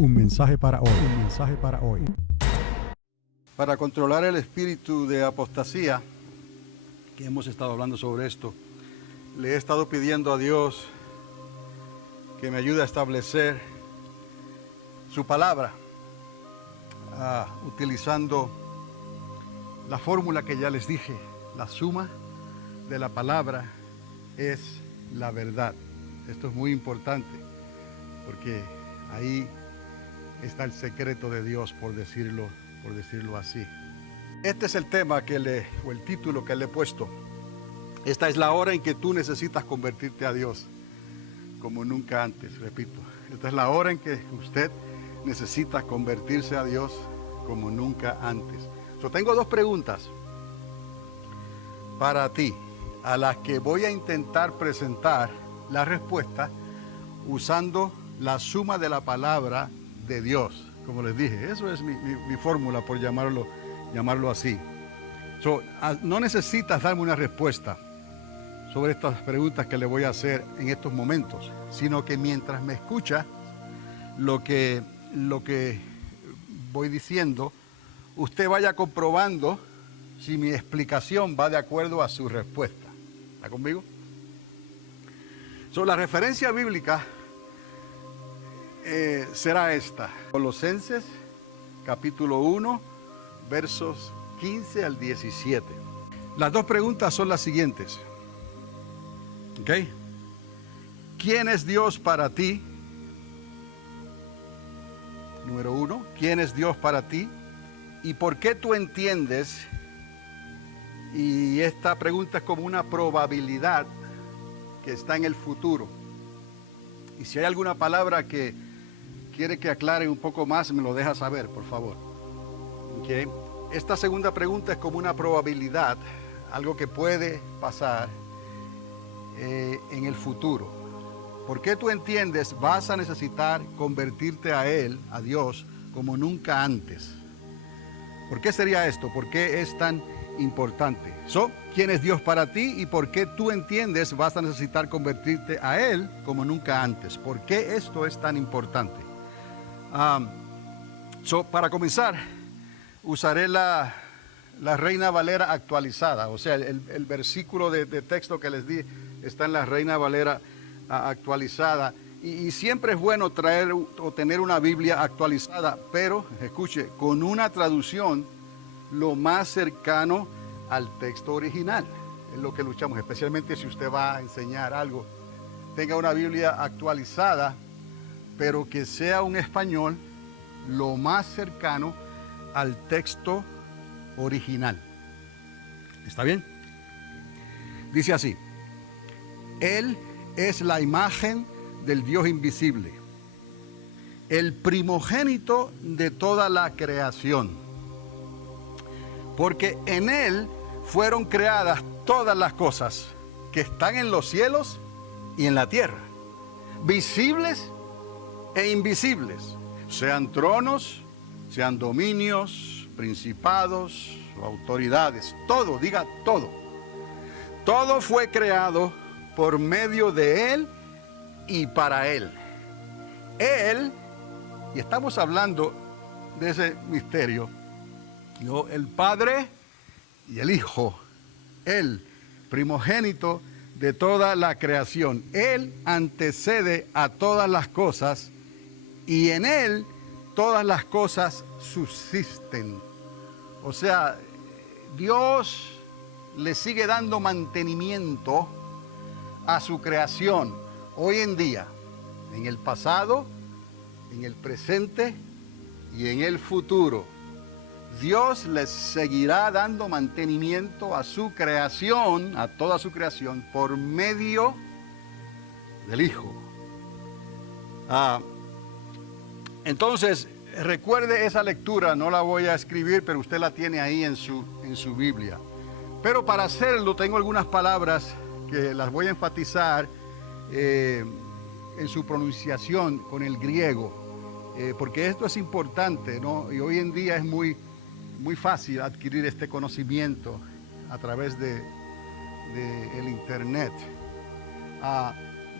Un mensaje para hoy. Un mensaje para hoy. Para controlar el espíritu de apostasía, que hemos estado hablando sobre esto, le he estado pidiendo a Dios que me ayude a establecer su palabra, utilizando la fórmula que ya les dije. La suma de la palabra es la verdad. Esto es muy importante, porque ahí está el secreto de Dios, por decirlo así. Este es el tema o el título que le he puesto. Esta es la hora en que tú necesitas convertirte a Dios como nunca antes, repito. Esta es la hora en que usted necesita convertirse a Dios como nunca antes. Tengo dos preguntas para ti, a las que voy a intentar presentar la respuesta usando la suma de la palabra de Dios. Como les dije, eso es mi fórmula, por llamarlo así. No necesitas darme una respuesta sobre estas preguntas que le voy a hacer en estos momentos, sino que mientras me escucha lo que voy diciendo, usted vaya comprobando si mi explicación va de acuerdo a su respuesta. ¿Está conmigo? La referencia bíblica será esta: Colosenses capítulo 1, versos 15 al 17. Las dos preguntas son las siguientes. ¿Ok? ¿Quién es Dios para ti? Número 1, ¿quién es Dios para ti? ¿Y por qué tú entiendes? Y esta pregunta es como una probabilidad que está en el futuro. Y si hay alguna palabra que quiere que aclare un poco más, me lo deja saber, por favor. ¿Okay? Esta segunda pregunta es como una probabilidad, algo que puede pasar en el futuro. ¿Por qué tú entiendes? Vas a necesitar convertirte a Él, a Dios, como nunca antes. ¿Por qué sería esto? ¿Por qué es tan importante? ¿Quién es Dios para ti? Y por qué tú entiendes vas a necesitar convertirte a Él como nunca antes. ¿Por qué esto es tan importante? Para comenzar, usaré la Reina Valera actualizada. O sea, el versículo de texto que les di está en la Reina Valera actualizada. Y siempre es bueno traer o tener una Biblia actualizada, pero, escuche, con una traducción lo más cercano al texto original. Es lo que luchamos, especialmente si usted va a enseñar algo. Tenga una Biblia actualizada, pero que sea un español lo más cercano al texto original. ¿Está bien? Dice así: Él es la imagen del Dios invisible, el primogénito de toda la creación, porque en Él fueron creadas todas las cosas que están en los cielos y en la tierra, visibles e invisibles, sean tronos, sean dominios, principados o autoridades. Todo, diga todo. Todo fue creado por medio de Él y para Él. Él, y estamos hablando de ese misterio, el Padre y el Hijo, el primogénito de toda la creación. Él antecede a todas las cosas y en Él todas las cosas subsisten. O sea, Dios le sigue dando mantenimiento a su creación hoy en día, en el pasado, en el presente y en el futuro. Dios les seguirá dando mantenimiento a su creación, a toda su creación, por medio del Hijo. Entonces, recuerde esa lectura, no la voy a escribir, pero usted la tiene ahí en su Biblia. Pero para hacerlo tengo algunas palabras que las voy a enfatizar en su pronunciación con el griego, porque esto es importante, ¿no? Y hoy en día es muy fácil adquirir este conocimiento a través de el internet.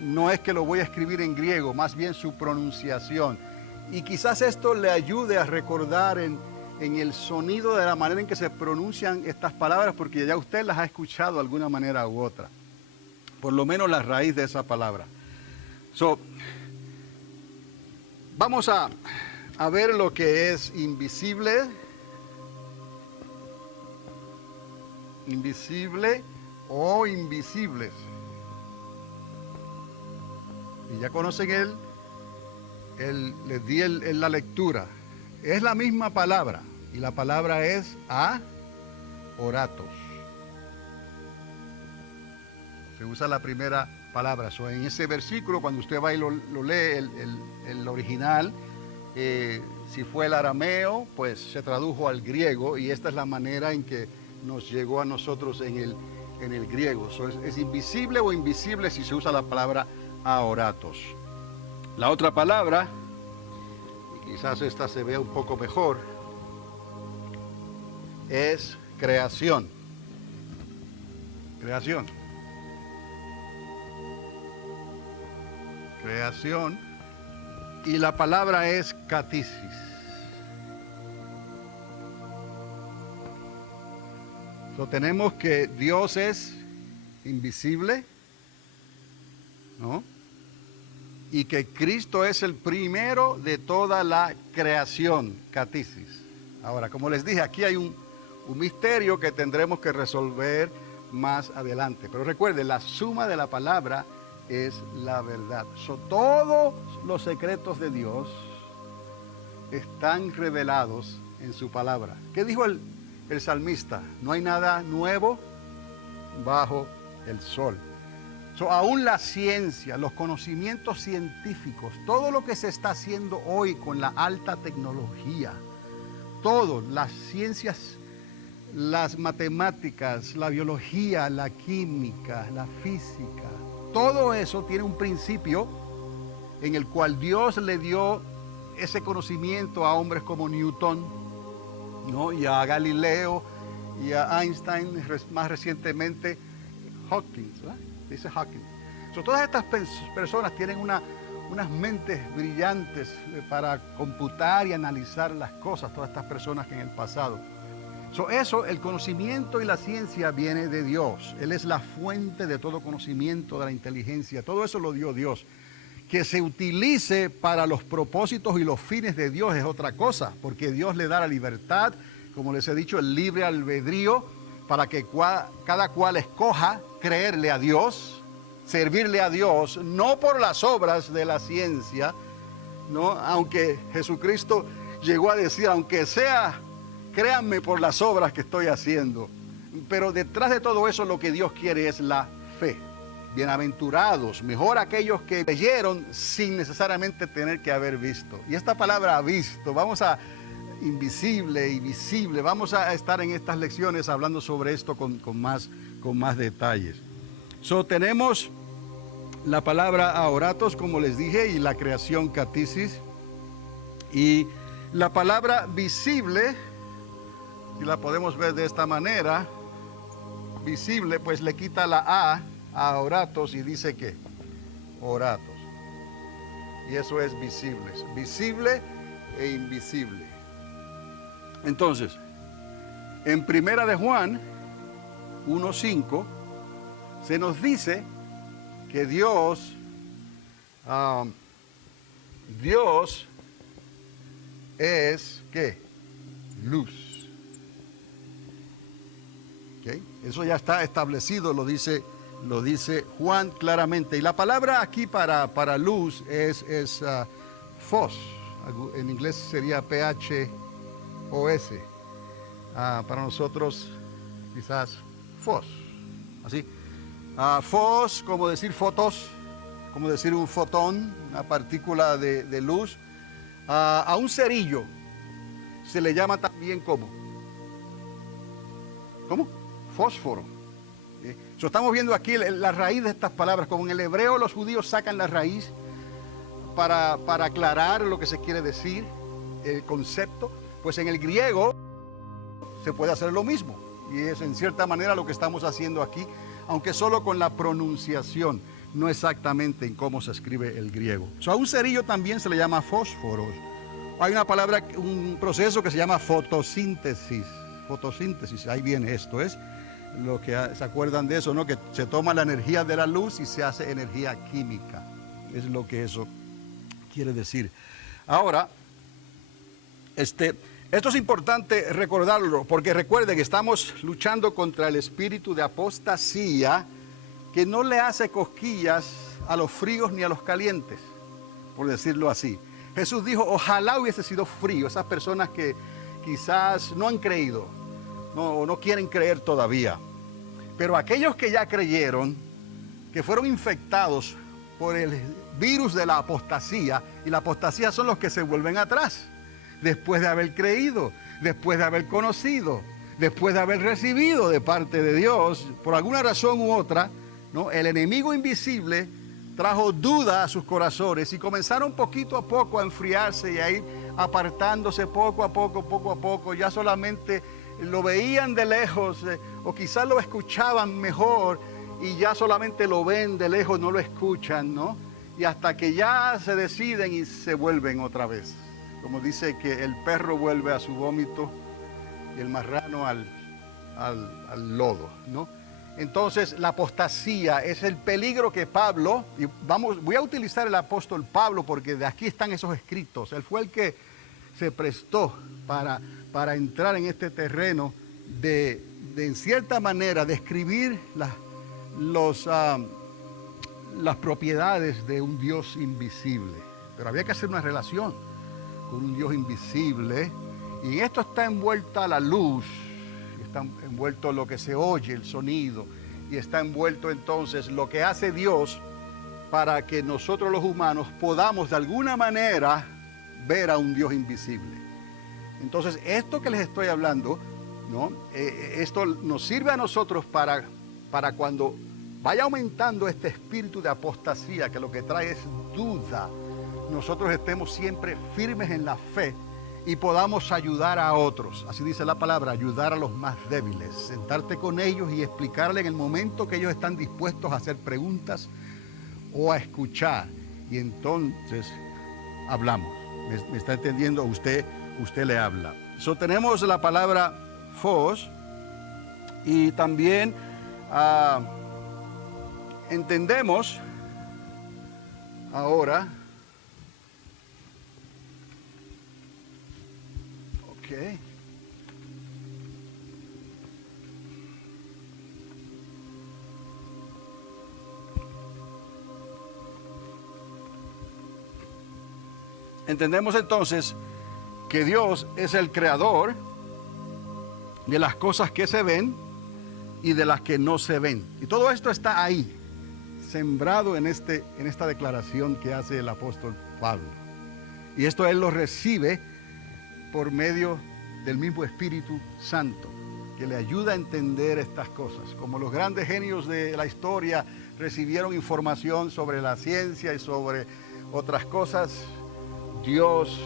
No es que lo voy a escribir en griego, más bien su pronunciación. Y quizás esto le ayude a recordar en el sonido de la manera en que se pronuncian estas palabras, porque ya usted las ha escuchado de alguna manera u otra. Por lo menos la raíz de esa palabra. Vamos a ver lo que es invisible. Invisible o invisibles. Y ya conocen les di la lectura. Es la misma palabra. Y la palabra es aoratos. Se usa la primera palabra. En ese versículo, cuando usted va y lo lee, el original, si fue el arameo, pues se tradujo al griego. Y esta es la manera en que nos llegó a nosotros en el griego. Es invisible o invisible si se usa la palabra aoratos. La otra palabra, y quizás esta se vea un poco mejor, es creación. Creación. Creación. Y la palabra es catesis. Tenemos que Dios es invisible, ¿no? Y que Cristo es el primero de toda la creación, catesis. Ahora, como les dije, aquí hay un misterio que tendremos que resolver más adelante. Pero recuerden, la suma de la palabra es la verdad. Todos los secretos de Dios están revelados en su palabra. ¿Qué dijo el salmista? No hay nada nuevo bajo el sol. Aún la ciencia, los conocimientos científicos, todo lo que se está haciendo hoy con la alta tecnología, todo, las ciencias, las matemáticas, la biología, la química, la física, todo eso tiene un principio en el cual Dios le dio ese conocimiento a hombres como Newton, ¿no? Y a Galileo y a Einstein, más recientemente Hawking, ¿verdad? Dice Hawking. Todas estas personas tienen unas mentes brillantes para computar y analizar las cosas, todas estas personas que en el pasado. El conocimiento y la ciencia viene de Dios. Él es la fuente de todo conocimiento, de la inteligencia. Todo eso lo dio Dios. Que se utilice para los propósitos y los fines de Dios es otra cosa, porque Dios le da la libertad, como les he dicho, el libre albedrío, para que cada cual escoja creerle a Dios, servirle a Dios, no por las obras de la ciencia, ¿no? Aunque Jesucristo llegó a decir, aunque sea, créanme por las obras que estoy haciendo. Pero detrás de todo eso lo que Dios quiere es la fe. Bienaventurados, mejor aquellos que creyeron sin necesariamente tener que haber visto. Y esta palabra visto, invisible y visible, vamos a estar en estas lecciones hablando sobre esto con más detalles. Tenemos la palabra aoratos, como les dije, y la creación catesis. Y la palabra visible, si la podemos ver de esta manera, visible, pues le quita la a oratos y dice que oratos. Y eso es visibles, visible e invisible. Entonces, en Primera de Juan 1:5 se nos dice que Dios es ¿qué? Luz. ¿Okay? Eso ya está establecido, lo dice Juan claramente. Y la palabra aquí para luz es phos. En inglés sería PHOS. Para nosotros quizás phos. Así. Phos, como decir fotos, como decir un fotón, una partícula de luz. A un cerillo se le llama también ¿cómo? Fósforo. Estamos viendo aquí la raíz de estas palabras. Como en el hebreo los judíos sacan la raíz para aclarar lo que se quiere decir, el concepto, pues en el griego se puede hacer lo mismo. Y es en cierta manera lo que estamos haciendo aquí, aunque solo con la pronunciación, no exactamente en cómo se escribe el griego. A un cerillo también se le llama fósforo Hay una palabra, un proceso que se llama fotosíntesis. Fotosíntesis, ahí viene esto, es lo que se acuerdan de eso, ¿no? Que se toma la energía de la luz y se hace energía química. Es lo que eso quiere decir. Ahora, esto es importante recordarlo, porque recuerden que estamos luchando contra el espíritu de apostasía que no le hace cosquillas a los fríos ni a los calientes, por decirlo así. Jesús dijo, ojalá hubiese sido frío, esas personas que quizás no han creído, o no quieren creer todavía. Pero aquellos que ya creyeron, que fueron infectados por el virus de la apostasía, y la apostasía son los que se vuelven atrás, después de haber creído, después de haber conocido, después de haber recibido de parte de Dios, por alguna razón u otra, ¿no? El enemigo invisible trajo duda a sus corazones y comenzaron poquito a poco a enfriarse y a ir apartándose poco a poco, ya solamente lo veían de lejos o quizás lo escuchaban mejor y ya solamente lo ven de lejos, no lo escuchan, ¿no? Y hasta que ya se deciden y se vuelven otra vez. Como dice que el perro vuelve a su vómito y el marrano al lodo, ¿no? Entonces la apostasía es el peligro que Pablo, y voy a utilizar el apóstol Pablo porque de aquí están esos escritos. Él fue el que se prestó para entrar en este terreno de en cierta manera describir las propiedades de un Dios invisible. Pero había que hacer una relación con un Dios invisible, y en esto está envuelta la luz, está envuelto lo que se oye, el sonido, y está envuelto entonces lo que hace Dios para que nosotros los humanos podamos de alguna manera ver a un Dios invisible. Entonces esto que les estoy hablando, ¿no? Esto nos sirve a nosotros para cuando vaya aumentando este espíritu de apostasía, que lo que trae es duda, nosotros estemos siempre firmes en la fe y podamos ayudar a otros. Así dice la palabra, ayudar a los más débiles, sentarte con ellos y explicarle en el momento que ellos están dispuestos a hacer preguntas o a escuchar. Y entonces hablamos. ¿Me está entendiendo? Usted le habla. Tenemos la palabra phos, y también entendemos ahora. Okay. Entendemos entonces que Dios es el creador de las cosas que se ven y de las que no se ven. Y todo esto está ahí, sembrado en esta declaración que hace el apóstol Pablo. Y esto él lo recibe por medio del mismo Espíritu Santo, que le ayuda a entender estas cosas. Como los grandes genios de la historia recibieron información sobre la ciencia y sobre otras cosas, Dios,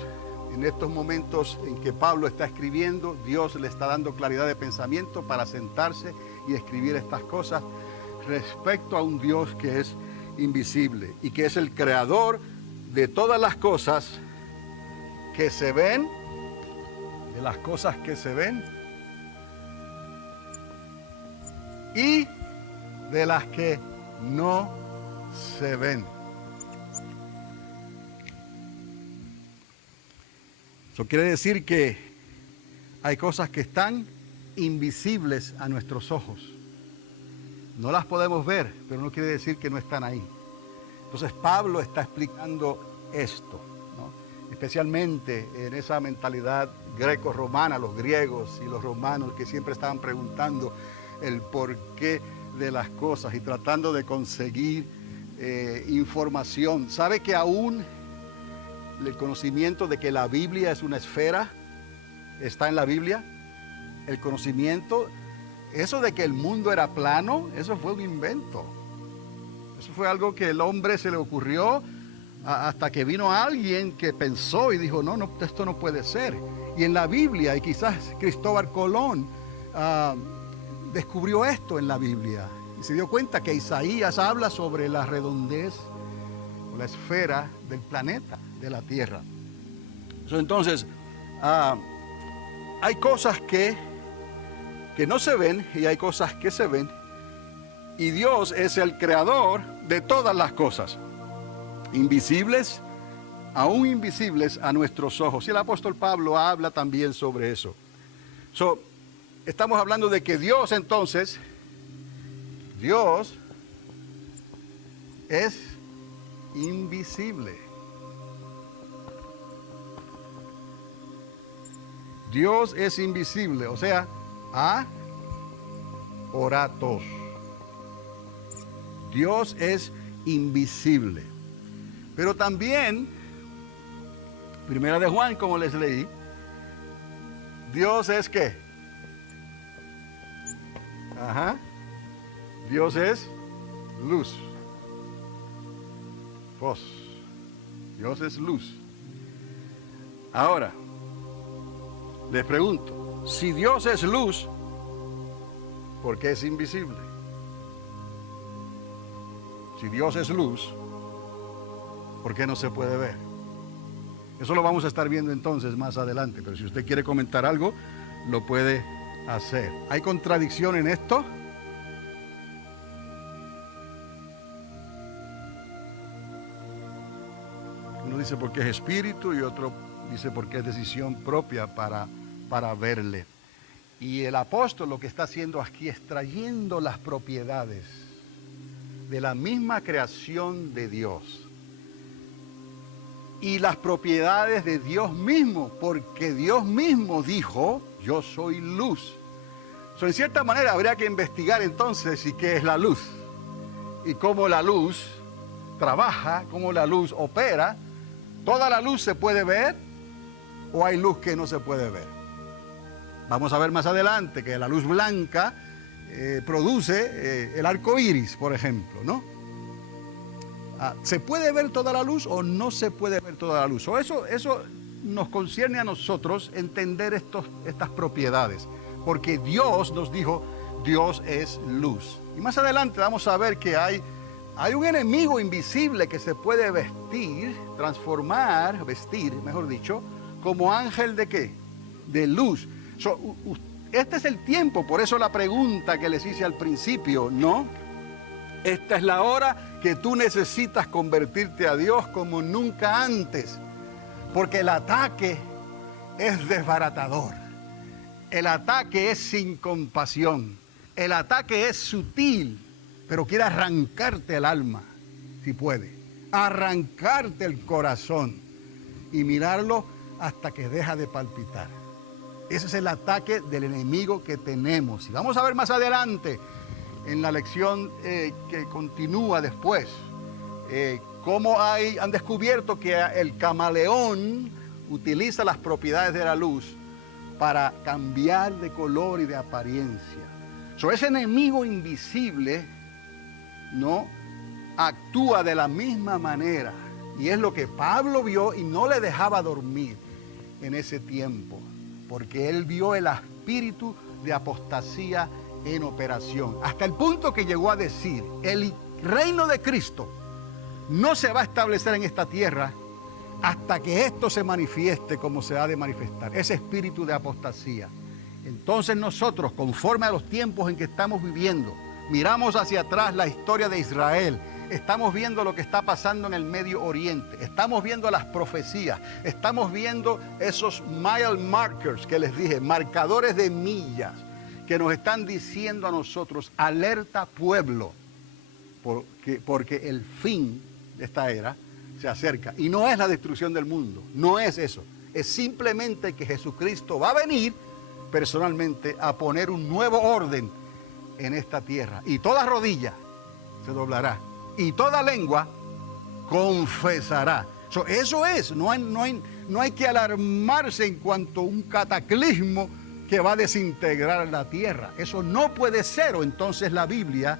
en estos momentos en que Pablo está escribiendo, Dios le está dando claridad de pensamiento para sentarse y escribir estas cosas respecto a un Dios que es invisible y que es el creador de todas las cosas que se ven, de las cosas que se ven y de las que no se ven. Eso quiere decir que hay cosas que están invisibles a nuestros ojos. No las podemos ver, pero no quiere decir que no están ahí. Entonces Pablo está explicando esto, ¿no? Especialmente en esa mentalidad greco-romana, los griegos y los romanos que siempre estaban preguntando el porqué de las cosas y tratando de conseguir información. ¿Sabe que aún el conocimiento de que la Biblia es una esfera está en la Biblia? El conocimiento, eso de que el mundo era plano, eso fue un invento. Eso fue algo que el hombre se le ocurrió hasta que vino alguien que pensó y dijo, no, esto no puede ser. Y en la Biblia, y quizás Cristóbal Colón descubrió esto en la Biblia. Y se dio cuenta que Isaías habla sobre la redondez o la esfera del planeta, de la Tierra. Entonces, hay cosas que no se ven y hay cosas que se ven. Y Dios es el creador de todas las cosas, invisibles, aún invisibles a nuestros ojos. Y el apóstol Pablo habla también sobre eso. Estamos hablando de que Dios entonces, Dios es invisible. Dios es invisible, o sea, oratos. Dios es invisible. Pero también, Primera de Juan, como les leí, Dios es ¿qué? Dios es luz. Dios es luz. Ahora, les pregunto, si Dios es luz, ¿por qué es invisible? Si Dios es luz, ¿por qué no se puede ver? Eso lo vamos a estar viendo entonces más adelante, pero si usted quiere comentar algo, lo puede hacer. ¿Hay contradicción en esto? Uno dice porque es espíritu y otro dice porque es decisión propia para verle. Y el apóstol lo que está haciendo aquí es trayendo las propiedades de la misma creación de Dios y las propiedades de Dios mismo, porque Dios mismo dijo, yo soy luz. En cierta manera habría que investigar entonces qué es la luz y cómo la luz trabaja, cómo la luz opera. ¿Toda la luz se puede ver o hay luz que no se puede ver? Vamos a ver más adelante que la luz blanca produce el arco iris, por ejemplo, ¿no? ¿Se puede ver toda la luz o no se puede ver toda la luz? Eso nos concierne a nosotros entender estas propiedades, porque Dios nos dijo, Dios es luz. Y más adelante vamos a ver que hay un enemigo invisible que se puede vestir, mejor dicho, como ángel ¿de qué? De luz. Este es el tiempo, por eso la pregunta que les hice al principio, ¿no? Esta es la hora que tú necesitas convertirte a Dios como nunca antes, porque el ataque es desbaratador, el ataque es sin compasión, el ataque es sutil, pero quiere arrancarte el alma, si puede, arrancarte el corazón y mirarlo hasta que deja de palpitar. Ese es el ataque del enemigo que tenemos. Y vamos a ver más adelante, en la lección que continúa después, cómo han descubierto que el camaleón utiliza las propiedades de la luz para cambiar de color y de apariencia. Ese enemigo invisible, ¿no?, actúa de la misma manera. Y es lo que Pablo vio y no le dejaba dormir en ese tiempo, porque él vio el espíritu de apostasía en operación, hasta el punto que llegó a decir, el reino de Cristo no se va a establecer en esta tierra hasta que esto se manifieste como se ha de manifestar, ese espíritu de apostasía. Entonces nosotros, conforme a los tiempos en que estamos viviendo, miramos hacia atrás la historia de Israel, estamos viendo lo que está pasando en el Medio Oriente, estamos viendo las profecías, estamos viendo esos mile markers que les dije, marcadores de millas, que nos están diciendo a nosotros, alerta pueblo, porque el fin de esta era se acerca. Y no es la destrucción del mundo, no es eso, es simplemente que Jesucristo va a venir personalmente a poner un nuevo orden en esta tierra. Y toda rodilla se doblará y toda lengua confesará. Eso es, no hay que alarmarse en cuanto a un cataclismo que va a desintegrar la tierra. Eso no puede ser. O entonces la Biblia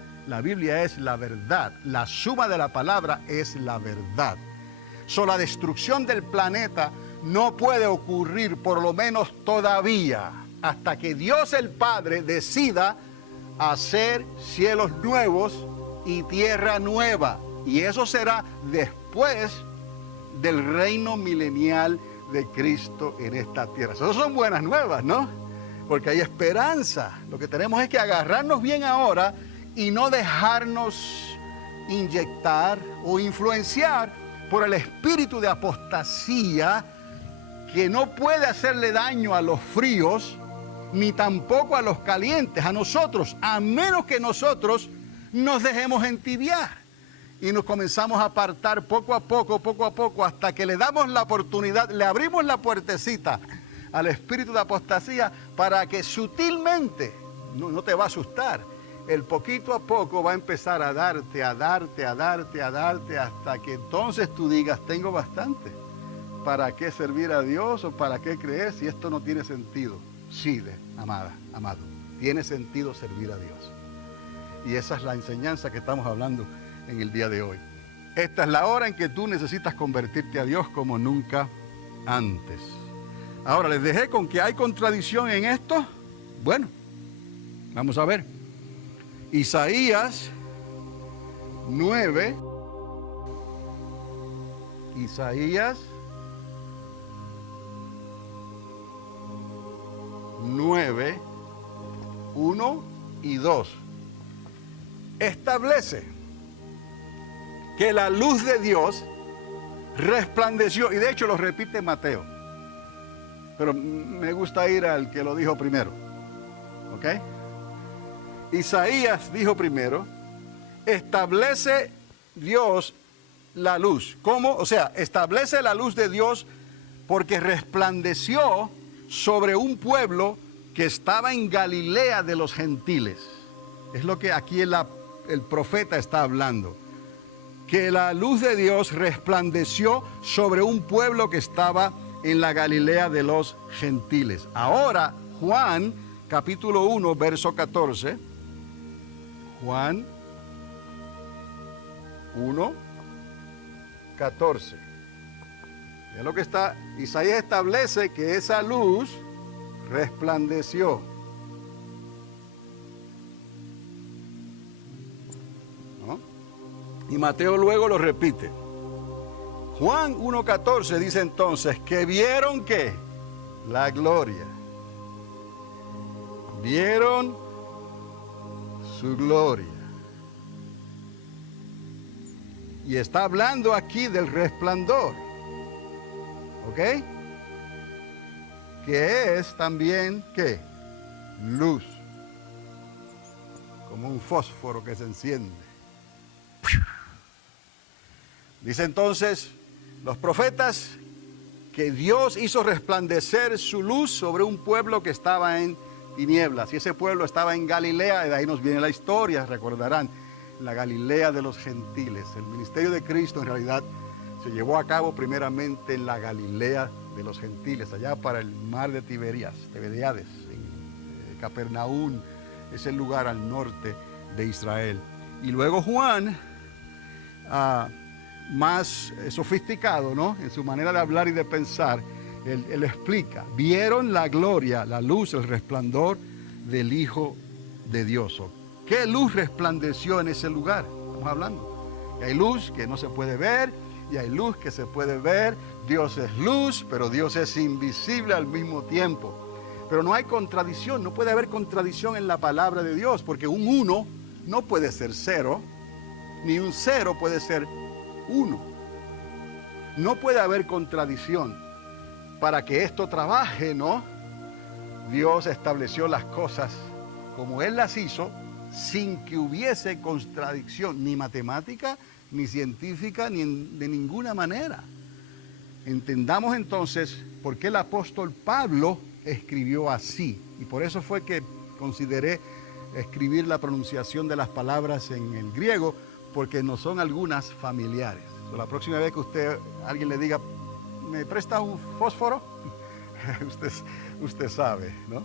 es la verdad. La suma de la palabra es la verdad. La destrucción del planeta no puede ocurrir, por lo menos todavía, hasta que Dios el Padre decida hacer cielos nuevos y tierra nueva. Y eso será después del reino milenial de Cristo en esta tierra. Eso son buenas nuevas, ¿no? Porque hay esperanza. Lo que tenemos es que agarrarnos bien ahora y no dejarnos inyectar o influenciar por el espíritu de apostasía que no puede hacerle daño a los fríos ni tampoco a los calientes, a nosotros, a menos que nosotros nos dejemos entibiar y nos comenzamos a apartar poco a poco, hasta que le damos la oportunidad, le abrimos la puertecita al espíritu de apostasía para que sutilmente, no te va a asustar, el poquito a poco va a empezar a darte, hasta que entonces tú digas, tengo bastante. ¿Para qué servir a Dios o para qué creer si esto no tiene sentido? Sí, amado, tiene sentido servir a Dios. Y esa es la enseñanza que estamos hablando en el día de hoy. Esta es la hora en que tú necesitas convertirte a Dios como nunca antes. Ahora, les dejé con que hay contradicción en esto. Bueno, vamos a ver. Isaías 9. Isaías 9, 1 y 2. Establece que la luz de Dios resplandeció, y de hecho lo repite Mateo, pero me gusta ir al que lo dijo primero, ¿ok? Isaías dijo primero, establece Dios la luz. ¿Cómo? O sea, establece la luz de Dios porque resplandeció sobre un pueblo que estaba en Galilea de los gentiles. Es lo que aquí el profeta está hablando. Que la luz de Dios resplandeció sobre un pueblo que estaba en la Galilea de los gentiles. Ahora, Juan, capítulo 1, verso 14. Juan 1, 14. Es lo que está, Isaías establece que esa luz resplandeció. ¿No? Y Mateo luego lo repite. Juan 1:14 dice entonces que vieron que la gloria. Vieron su gloria. Y está hablando aquí del resplandor. ¿Ok? Que es también, ¿qué? Luz. Como un fósforo que se enciende. Dice entonces los profetas que Dios hizo resplandecer su luz sobre un pueblo que estaba en tinieblas. Y ese pueblo estaba en Galilea, y de ahí nos viene la historia, recordarán, la Galilea de los gentiles. El ministerio de Cristo en realidad se llevó a cabo primeramente en la Galilea de los gentiles, allá para el mar de Tiberíades, en Capernaum, es el lugar al norte de Israel. Y luego Juan, más sofisticado, ¿no?, en su manera de hablar y de pensar, él explica, vieron la gloria, la luz, el resplandor del Hijo de Dios. ¿Qué luz resplandeció en ese lugar? Estamos hablando. Y hay luz que no se puede ver y hay luz que se puede ver. Dios es luz, pero Dios es invisible al mismo tiempo. Pero no hay contradicción, no puede haber contradicción en la palabra de Dios, porque un 1 no puede ser 0, ni un 0 puede ser 1. No puede haber contradicción. Para que esto trabaje, ¿no? Dios estableció las cosas como Él las hizo, sin que hubiese contradicción, ni matemática, ni científica, ni de ninguna manera. Entendamos entonces por qué el apóstol Pablo escribió así. Y por eso fue que consideré escribir la pronunciación de las palabras en el griego, porque no son algunas familiares. La próxima vez que alguien le diga, ¿me presta un fósforo? usted sabe, ¿no?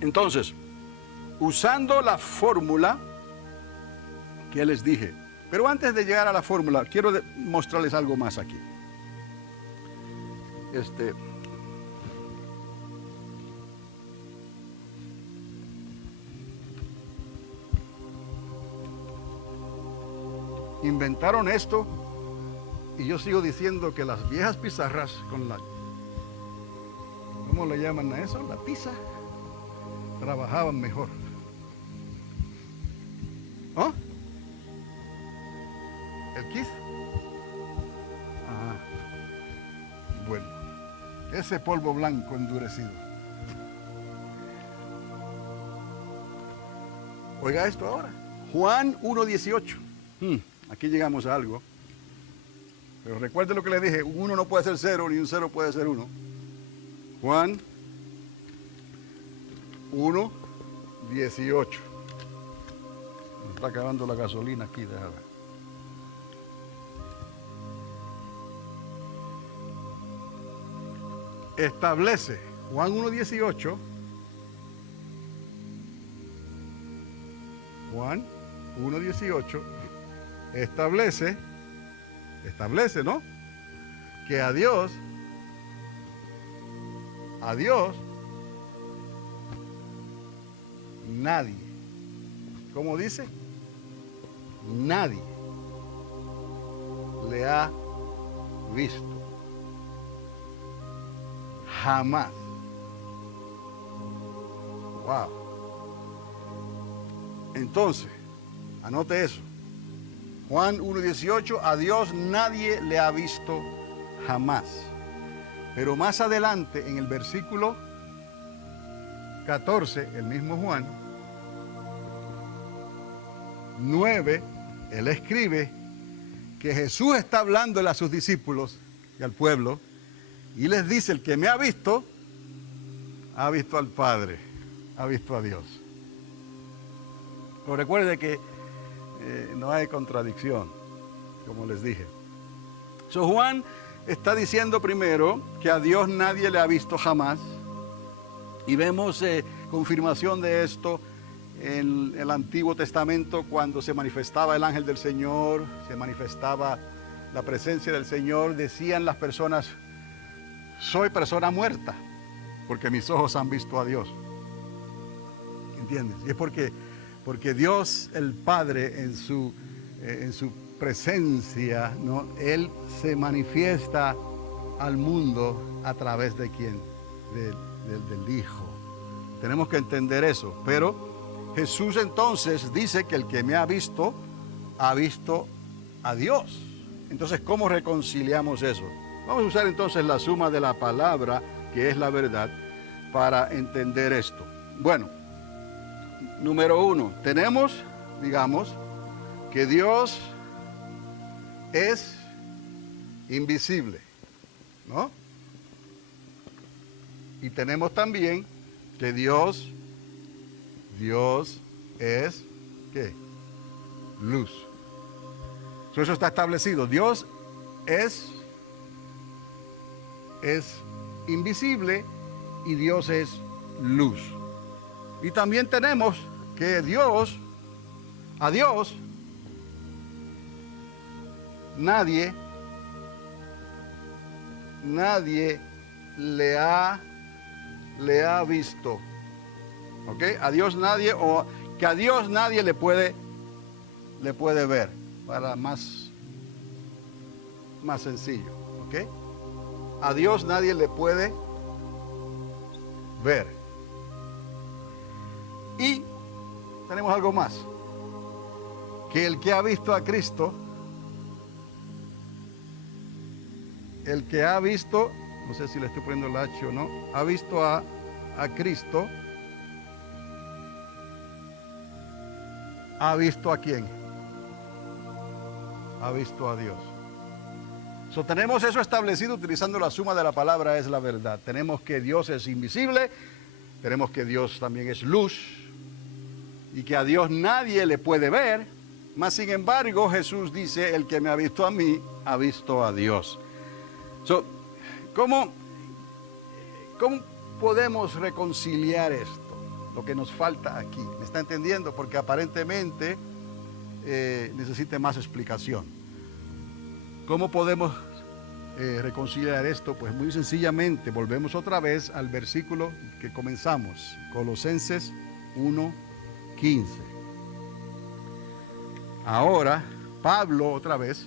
Entonces, usando la fórmula que les dije, pero antes de llegar a la fórmula, quiero mostrarles algo más aquí. Inventaron esto Y yo sigo diciendo que las viejas pizarras con la, ¿cómo le llaman a eso? La tiza, trabajaban mejor. ¿Oh? ¿El kiss? Ajá. Bueno, ese polvo blanco endurecido. Oiga esto ahora. Juan 1:18. Aquí llegamos a algo. Pero recuerde lo que le dije, un 1 no puede ser 0, ni un 0 puede ser 1. Juan 1:18. Me está acabando la gasolina aquí, déjame. Establece, Juan 1:18. Juan 1:18 establece, ¿no? Que a Dios, nadie, ¿cómo dice? Nadie le ha visto. Jamás. Wow. Entonces, anote eso. Juan 1:18, a Dios nadie le ha visto jamás. Pero más adelante, en el versículo 14, el mismo Juan 9, él escribe que Jesús está hablando a sus discípulos y al pueblo, y les dice, el que me ha visto al Padre, ha visto a Dios. Pero recuerde que no hay contradicción, como les dije. So, Juan está diciendo primero que a Dios nadie le ha visto jamás. Y vemos confirmación de esto en el Antiguo Testamento, cuando se manifestaba el ángel del Señor, se manifestaba la presencia del Señor, decían las personas, soy persona muerta, porque mis ojos han visto a Dios. ¿Entiendes? Y es porque Dios, el Padre, en su presencia, ¿no? Él se manifiesta al mundo a través de quién? Del Hijo. Tenemos que entender eso. Pero Jesús entonces dice que el que me ha visto a Dios. Entonces, ¿cómo reconciliamos eso? Vamos a usar entonces la suma de la palabra, que es la verdad, para entender esto. Bueno, número 1, tenemos, digamos, que Dios es invisible, ¿no? Y tenemos también que Dios es, ¿qué? Luz. Eso está establecido. Dios es invisible y Dios es luz. Y también tenemos que a Dios nadie le ha visto. ¿Ok? A Dios nadie, o que a Dios nadie le puede ver, para más sencillo. ¿Ok? A Dios nadie le puede ver. Y tenemos algo más, que el que ha visto a Cristo, el que ha visto, no sé si le estoy poniendo el H o no, ha visto a Cristo, ¿ha visto a quién? Ha visto a Dios. So, tenemos eso establecido utilizando la suma de la palabra es la verdad. Tenemos que Dios es invisible, tenemos que Dios también es luz, y que a Dios nadie le puede ver, mas sin embargo Jesús dice, el que me ha visto a mí, ha visto a Dios. So, ¿cómo podemos reconciliar esto? Lo que nos falta aquí. ¿Me está entendiendo? Porque aparentemente necesita más explicación. ¿Cómo podemos reconciliar esto? Pues muy sencillamente, volvemos otra vez al versículo que comenzamos, Colosenses 1:15. Ahora, Pablo otra vez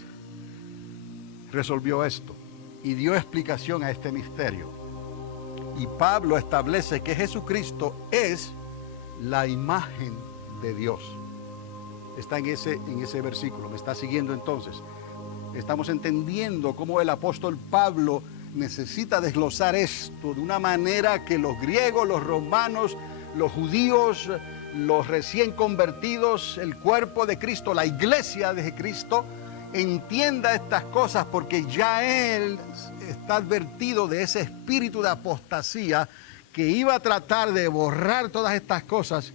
resolvió esto y dio explicación a este misterio. Y Pablo establece que Jesucristo es la imagen de Dios. Está en ese versículo. ¿Me está siguiendo entonces? Estamos entendiendo cómo el apóstol Pablo necesita desglosar esto de una manera que los griegos, los romanos, los judíos, los recién convertidos, el cuerpo de Cristo, la iglesia de Cristo, entienda estas cosas, porque ya él está advertido de ese espíritu de apostasía que iba a tratar de borrar todas estas cosas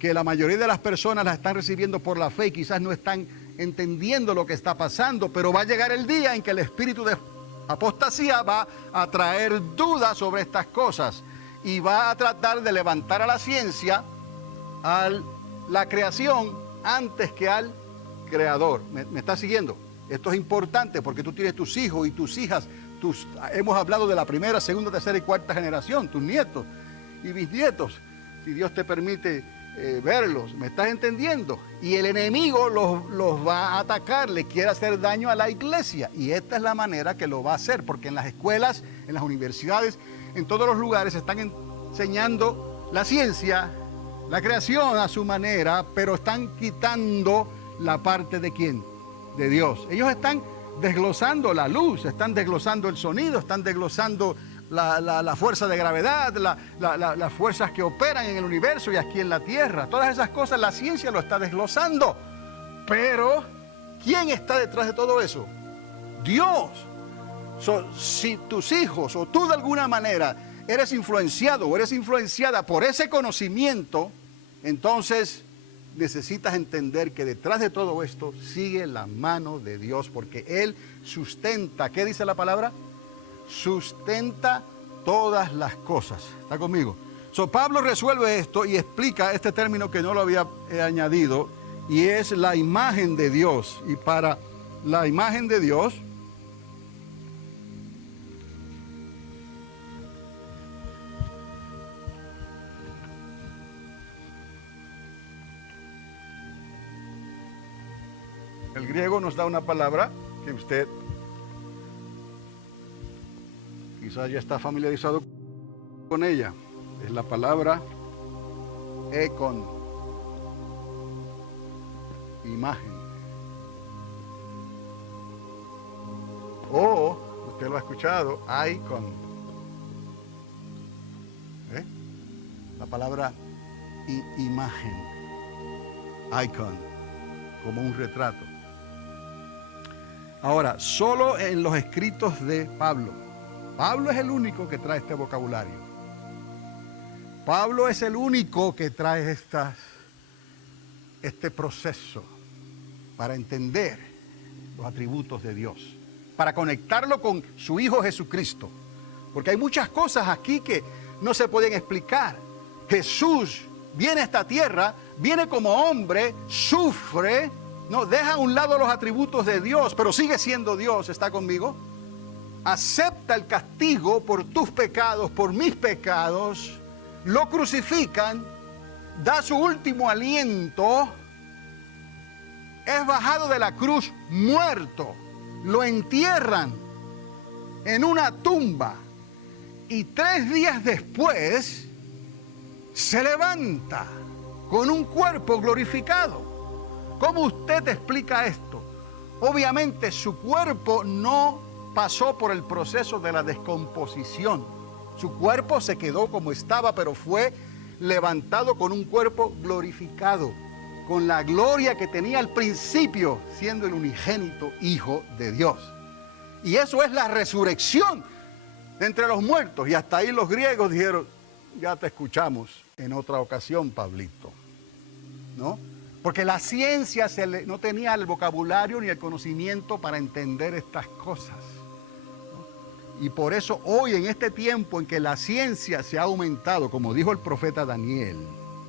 que la mayoría de las personas las están recibiendo por la fe y quizás no están entendiendo lo que está pasando, pero va a llegar el día en que el espíritu de apostasía va a traer dudas sobre estas cosas y va a tratar de levantar a la ciencia, a la creación, antes que al creador. ¿Me está siguiendo? Esto es importante porque tú tienes tus hijos y tus hijas. Hemos hablado de la primera, segunda, tercera y cuarta generación, tus nietos y bisnietos, si Dios te permite verlos. ¿Me estás entendiendo? Y el enemigo los va a atacar, le quiere hacer daño a la iglesia. Y esta es la manera que lo va a hacer, porque en las escuelas, en las universidades, en todos los lugares están enseñando la ciencia, la creación a su manera, pero están quitando la parte de ¿quién? De Dios. Ellos están desglosando la luz, están desglosando el sonido, están desglosando la fuerza de gravedad, las fuerzas que operan en el universo y aquí en la tierra. Todas esas cosas la ciencia lo está desglosando. Pero, ¿quién está detrás de todo eso? Dios. Si tus hijos o tú de alguna manera eres influenciado o eres influenciada por ese conocimiento, entonces necesitas entender que detrás de todo esto sigue la mano de Dios, porque Él sustenta, ¿qué dice la palabra? Sustenta todas las cosas. ¿Está conmigo? Pablo resuelve esto y explica este término que no lo había añadido, y es la imagen de Dios. Y para la imagen de Dios, el griego nos da una palabra que usted quizás ya está familiarizado con ella. Es la palabra ekon, imagen. O, usted lo ha escuchado, icon. La palabra imagen, icon, como un retrato. Ahora, solo en los escritos de Pablo. Pablo es el único que trae este vocabulario. Pablo es el único que trae este proceso para entender los atributos de Dios, para conectarlo con su Hijo Jesucristo. Porque hay muchas cosas aquí que no se pueden explicar. Jesús viene a esta tierra, viene como hombre, sufre, no, deja a un lado los atributos de Dios, pero sigue siendo Dios. ¿Está conmigo? Acepta el castigo por tus pecados, por mis pecados, lo crucifican, da su último aliento, es bajado de la cruz muerto, lo entierran en una tumba y 3 días después se levanta con un cuerpo glorificado. ¿Cómo usted explica esto? Obviamente su cuerpo no pasó por el proceso de la descomposición. Su cuerpo se quedó como estaba, pero fue levantado con un cuerpo glorificado, con la gloria que tenía al principio, siendo el unigénito Hijo de Dios. Y eso es la resurrección de entre los muertos. Y hasta ahí los griegos dijeron, ya te escuchamos en otra ocasión, Pablito, ¿no? Porque la ciencia no tenía el vocabulario ni el conocimiento para entender estas cosas, ¿no? Y por eso hoy, en este tiempo en que la ciencia se ha aumentado, como dijo el profeta Daniel,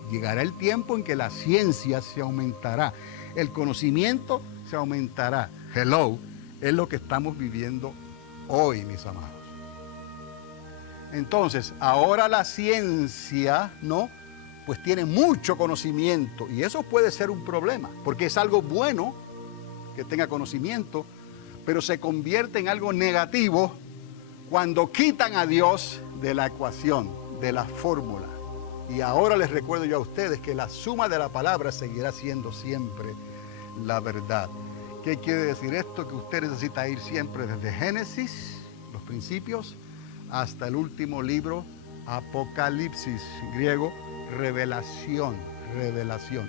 llegará el tiempo en que la ciencia se aumentará, el conocimiento se aumentará. Hello, es lo que estamos viviendo hoy, mis amados. Entonces, ahora la ciencia, ¿no?, pues tiene mucho conocimiento, y eso puede ser un problema, porque es algo bueno que tenga conocimiento, pero se convierte en algo negativo cuando quitan a Dios de la ecuación, de la fórmula. Y ahora les recuerdo yo a ustedes que la suma de la palabra seguirá siendo siempre la verdad. ¿Qué quiere decir esto? Que usted necesita ir siempre desde Génesis, los principios, hasta el último libro, Apocalipsis, griego, revelación.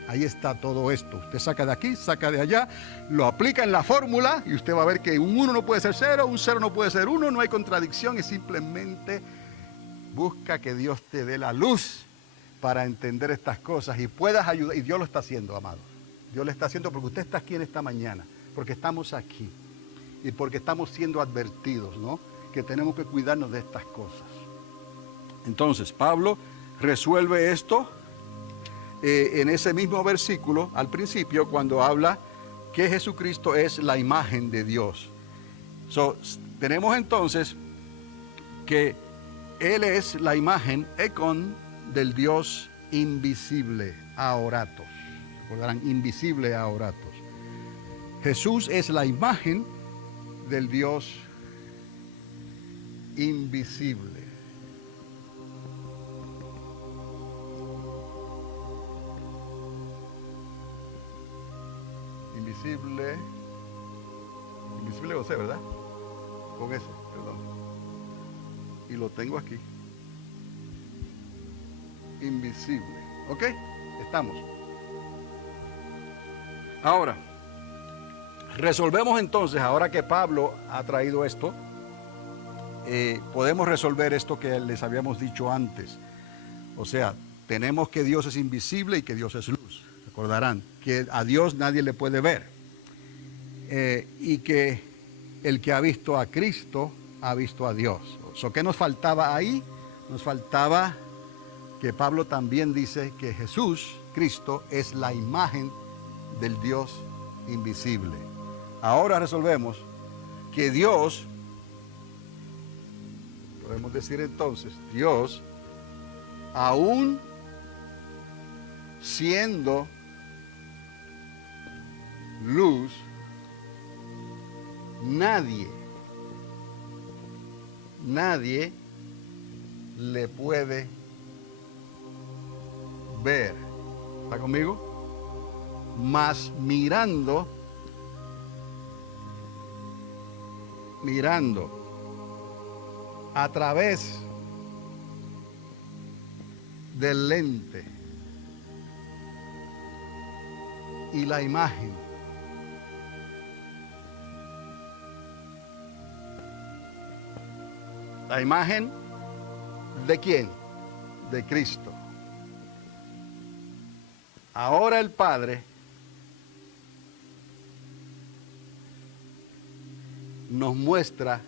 Ahí está todo esto. Usted saca de aquí, saca de allá, lo aplica en la fórmula y usted va a ver que un 1 no puede ser 0, un 0 no puede ser 1, no hay contradicción, y simplemente busca que Dios te dé la luz para entender estas cosas y puedas ayudar. Y Dios lo está haciendo, amado. Dios lo está haciendo porque usted está aquí en esta mañana, porque estamos aquí y porque estamos siendo advertidos, ¿no? Que tenemos que cuidarnos de estas cosas. Entonces, Pablo resuelve esto en ese mismo versículo al principio, cuando habla que Jesucristo es la imagen de Dios. Tenemos entonces que Él es la imagen, icon, del Dios invisible, aoratos. Recordarán, invisible, aoratos. Jesús es la imagen del Dios invisible. Invisible José, ¿verdad? Con ese, perdón. Y lo tengo aquí. Invisible. ¿Ok? Estamos. Ahora, resolvemos entonces, ahora que Pablo ha traído esto, podemos resolver esto que les habíamos dicho antes. O sea, tenemos que Dios es invisible y que Dios es luz. Recordarán que a Dios nadie le puede ver. Y que el que ha visto a Cristo ha visto a Dios. ¿Qué nos faltaba ahí? Nos faltaba que Pablo también dice que Jesús, Cristo, es la imagen del Dios invisible. Ahora resolvemos que Dios, podemos decir entonces, Dios, aún siendo luz, nadie le puede ver. ¿Está conmigo? Mas mirando a través del lente y la imagen ¿de quién? De Cristo. Ahora el Padre nos muestra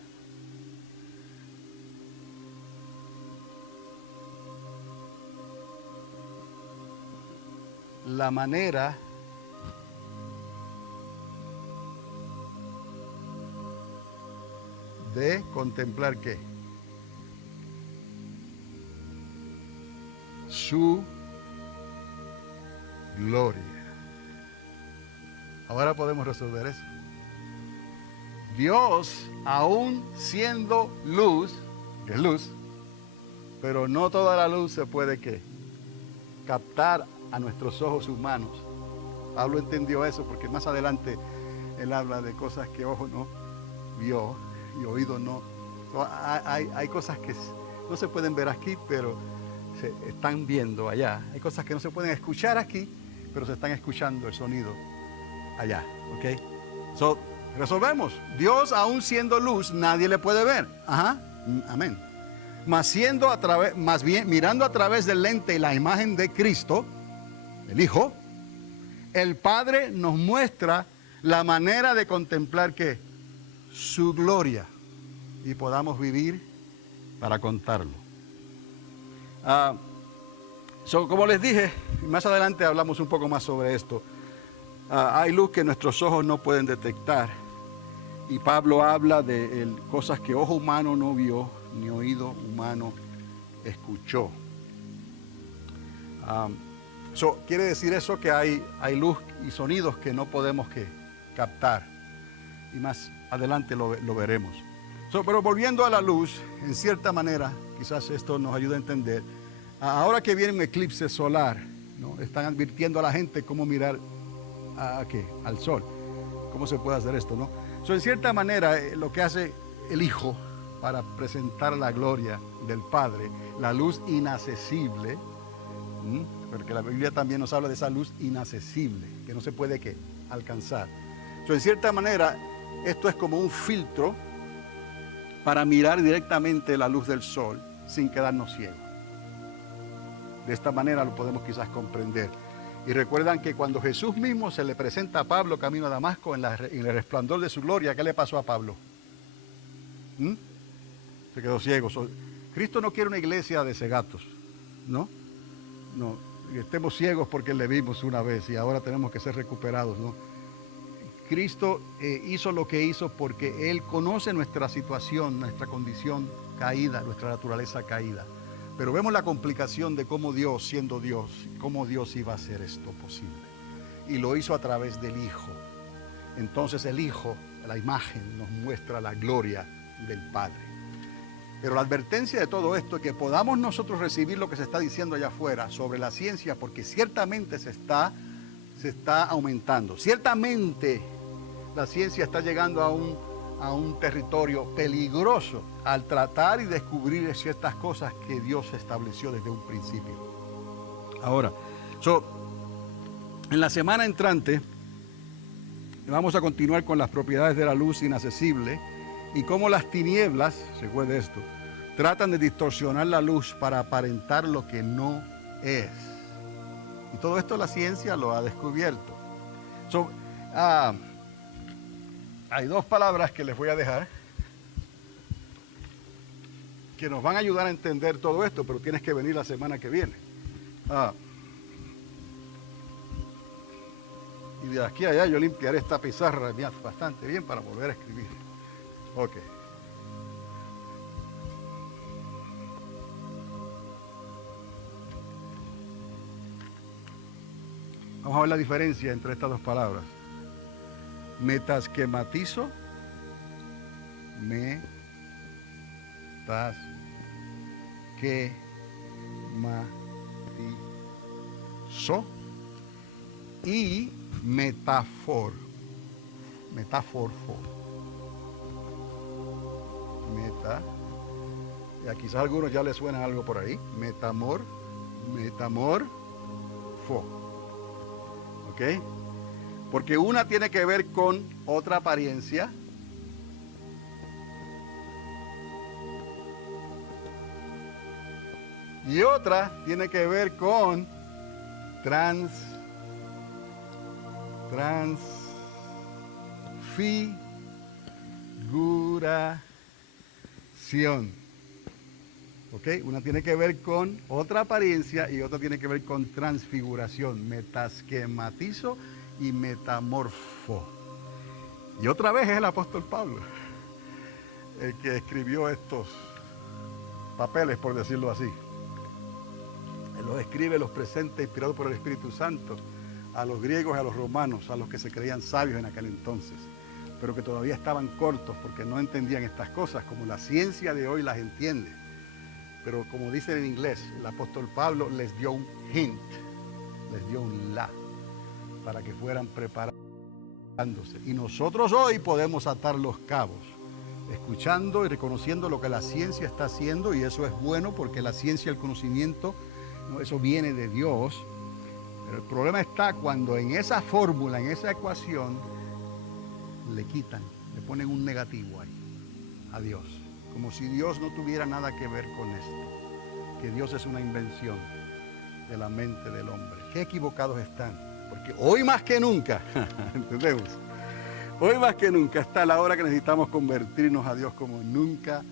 la manera de contemplar ¿qué? Su gloria. Ahora podemos resolver eso. Dios, aún siendo luz, que es luz, pero no toda la luz se puede ¿qué? Captar a nuestros ojos humanos. Pablo entendió eso porque más adelante él habla de cosas que ojo no vio y oído no. Hay cosas que no se pueden ver aquí, pero se están viendo allá. Hay cosas que no se pueden escuchar aquí, pero se están escuchando el sonido allá. ¿Ok? Resolvemos. Dios, aún siendo luz, nadie le puede ver. Ajá. Amén. Más bien mirando a través del lente y la imagen de Cristo, el Hijo, el Padre nos muestra la manera de contemplar ¿qué? Su gloria, y podamos vivir para contarlo. Como les dije, más adelante hablamos un poco más sobre esto. Hay luz que nuestros ojos no pueden detectar, y Pablo habla de cosas que ojo humano no vio, ni oído humano escuchó. Quiere decir eso que hay luz y sonidos que no podemos captar. Y más adelante lo veremos. Pero volviendo a la luz, en cierta manera, quizás esto nos ayude a entender, ahora que viene un eclipse solar, ¿no? Están advirtiendo a la gente cómo mirar al sol. ¿Cómo se puede hacer esto, no? En cierta manera, lo que hace el Hijo para presentar la gloria del Padre, la luz inaccesible, porque la Biblia también nos habla de esa luz inaccesible, que no se puede alcanzar. En cierta manera, esto es como un filtro para mirar directamente la luz del sol sin quedarnos ciegos. De esta manera lo podemos quizás comprender. Y recuerdan que cuando Jesús mismo se le presenta a Pablo camino a Damasco en el resplandor de su gloria, ¿qué le pasó a Pablo? Se quedó ciego. Cristo no quiere una iglesia de cegatos, ¿no? No, estemos ciegos porque le vimos una vez y ahora tenemos que ser recuperados, ¿no? Cristo hizo lo que hizo porque Él conoce nuestra situación, nuestra condición caída, nuestra naturaleza caída. Pero vemos la complicación de cómo Dios, siendo Dios, cómo Dios iba a hacer esto posible. Y lo hizo a través del Hijo. Entonces el Hijo, la imagen, nos muestra la gloria del Padre. Pero la advertencia de todo esto es que podamos nosotros recibir lo que se está diciendo allá afuera sobre la ciencia, porque ciertamente se está aumentando. Ciertamente la ciencia está llegando a un territorio peligroso al tratar y descubrir ciertas cosas que Dios estableció desde un principio. Ahora, en la semana entrante vamos a continuar con las propiedades de la luz inaccesible y cómo las tinieblas, recuerde esto, tratan de distorsionar la luz para aparentar lo que no es. Y todo esto la ciencia lo ha descubierto. Hay dos palabras que les voy a dejar que nos van a ayudar a entender todo esto, pero tienes que venir la semana que viene. Y de aquí a allá yo limpiaré esta pizarra bastante bien para volver a escribir. Ok. Vamos a ver la diferencia entre estas dos palabras. Metasquematizo, metasquematizo y metáforfo. Y quizás a algunos ya les suena algo por ahí. Metamorfo. ¿Ok? Porque una tiene que ver con otra apariencia. Y otra tiene que ver con transfiguración. ¿Ok? Una tiene que ver con otra apariencia y otra tiene que ver con transfiguración. Metasquematizo y metamorfo. Y otra vez es el apóstol Pablo el que escribió estos papeles, por decirlo así. Él los escribe, los presenta, inspirado por el Espíritu Santo, a los griegos y a los romanos, a los que se creían sabios en aquel entonces, pero que todavía estaban cortos porque no entendían estas cosas, como la ciencia de hoy las entiende. Pero como dicen en inglés, el apóstol Pablo les dio un hint, les dio un para que fueran preparándose. Y nosotros hoy podemos atar los cabos, escuchando y reconociendo lo que la ciencia está haciendo, y eso es bueno porque la ciencia y el conocimiento, eso viene de Dios. Pero el problema está cuando en esa fórmula, en esa ecuación, le ponen un negativo ahí a Dios, como si Dios no tuviera nada que ver con esto, que Dios es una invención de la mente del hombre. Qué equivocados están, porque hoy más que nunca, ¿entendemos? Hoy más que nunca está la hora que necesitamos convertirnos a Dios como nunca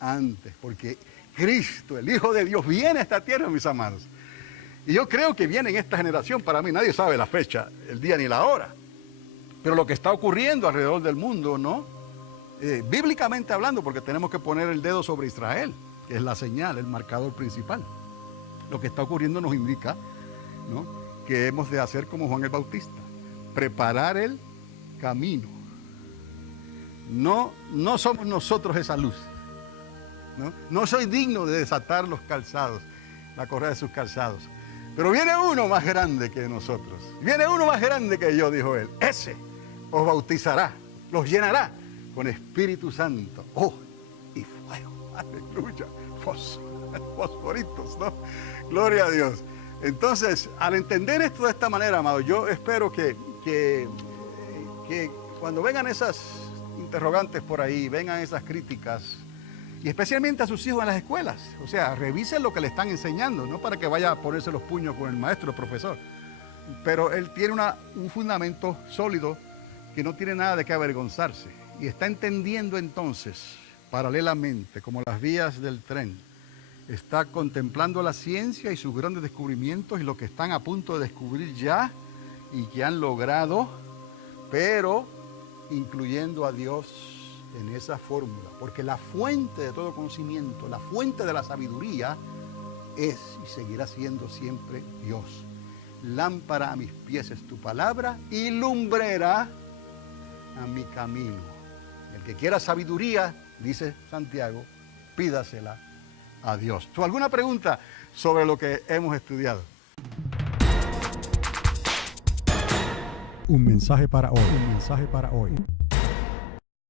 antes, porque Cristo, el Hijo de Dios, viene a esta tierra, mis amados. Y yo creo que viene en esta generación. Para mí nadie sabe la fecha, el día ni la hora. Pero lo que está ocurriendo alrededor del mundo, ¿no? Bíblicamente hablando, porque tenemos que poner el dedo sobre Israel, que es la señal, el marcador principal. Lo que está ocurriendo nos indica, ¿no?, que hemos de hacer como Juan el Bautista, preparar el camino. no somos nosotros esa luz. No soy digno de desatar los calzados, la correa de sus calzados. Pero viene uno más grande que nosotros. Viene uno más grande que yo, dijo él. Ese os bautizará, los llenará con Espíritu Santo. Oh, y fuego. Aleluya. Fosforitos, ¿no? Gloria a Dios. Entonces, al entender esto de esta manera, amado, yo espero que cuando vengan esas interrogantes por ahí, vengan esas críticas, y especialmente a sus hijos en las escuelas, o sea, revisen lo que le están enseñando, no para que vaya a ponerse los puños con el maestro, el profesor, pero él tiene un fundamento sólido que no tiene nada de qué avergonzarse, y está entendiendo entonces, paralelamente, como las vías del tren, está contemplando la ciencia y sus grandes descubrimientos y lo que están a punto de descubrir ya y que han logrado, pero incluyendo a Dios en esa fórmula, porque la fuente de todo conocimiento, la fuente de la sabiduría es y seguirá siendo siempre Dios. Lámpara a mis pies es tu palabra y lumbrera a mi camino. El que quiera sabiduría, dice Santiago, pídasela a Dios. ¿Tú alguna pregunta sobre lo que hemos estudiado? Un mensaje para hoy. Un mensaje para hoy.